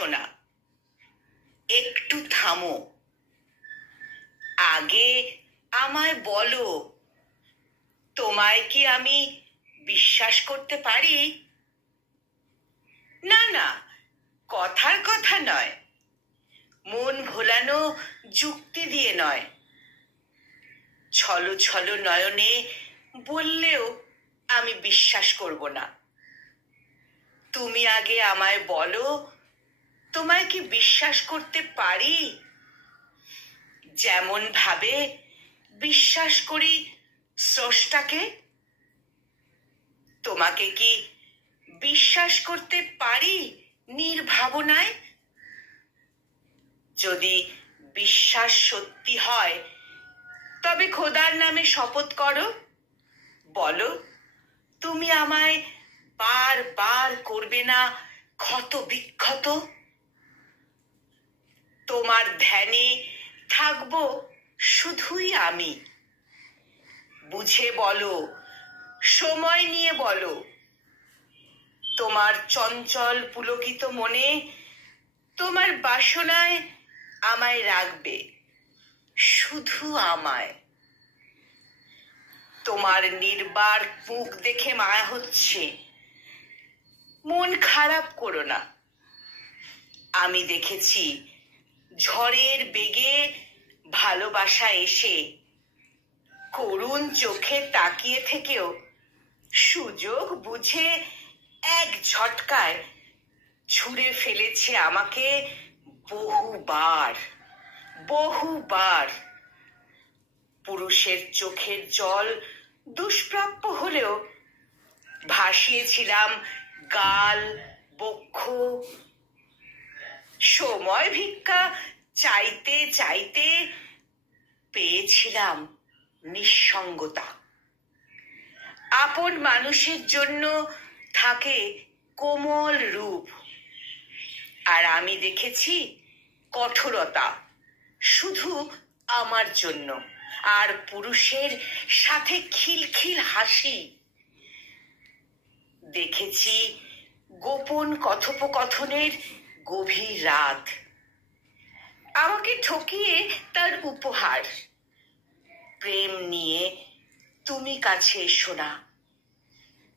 সোনা, একটু থামো। আগে আমায় বলো, তোমায় কি আমি বিশ্বাস করতে পারি? না না, কথার কথা নয়, মন ভোলানো যুক্তি দিয়ে নয়। ছলো ছলো নয়নে বললেও আমি বিশ্বাস করব না। তুমি আগে আমায় বলো, তোমায় কি বিশ্বাস করতে পারি? যেমন ভাবে বিশ্বাস করি স্রষ্টাকে। তোমাকে কি বিশ্বাস করতে পারি নির্ভাবনায়? যদি বিশ্বাস সত্যি হয়, তবে খোদার নামে শপথ করো, বলো তুমি আমায় বারবার করবে না ক্ষত বিক্ষত। তোমার ধ্যানে থাকবো শুধুই আমি। বুঝে বলো, সময় নিয়ে বলো, তোমার চঞ্চল পুলকিত মনে তোমার বাসনায় আমায় রাখবে, শুধু আমায়। তোমার নির্বার মুখ দেখে মায়া হচ্ছে, মন খারাপ করো না। আমি দেখেছি ঝড়ের বেগে ভালোবাসা এসে করুণ চোখে তাকিয়ে থেকেও সুযোগ বুঝে এক ঝটকায় ছুঁড়ে ফেলেছে আমাকে বহুবার বহুবার। পুরুষের চোখের জল দুষ্প্রাপ্য হলেও ভাসিয়েছিলাম গাল বক্ষ। সময় ভিক্ষা চাইতে চাইতে পেয়েছিলাম নিঃসঙ্গতা। আপন মানুষের জন্য থাকে কোমল রূপ, আর আমি দেখেছি কঠোরতা শুধু আমার জন্য, আর পুরুষের সাথে খিলখিল হাসি। দেখেছি গোপন কথোপকথনের গভীর রাত, আমাকে ঠকিয়ে তার উপহার। প্রেম নিয়ে তুমি কাছে এসো না,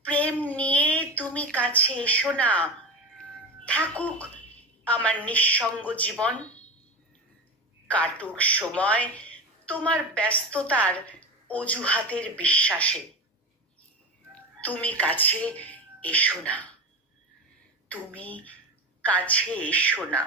প্রেম নিয়ে তুমি কাছে এসো না। থাকুক আমার নিঃসঙ্গ জীবন, কাটুক সময় তোমার ব্যস্ততার অজুহাতের বিশ্বাসে। তুমি কাছে এসো না, তুমি কাছে এসো না।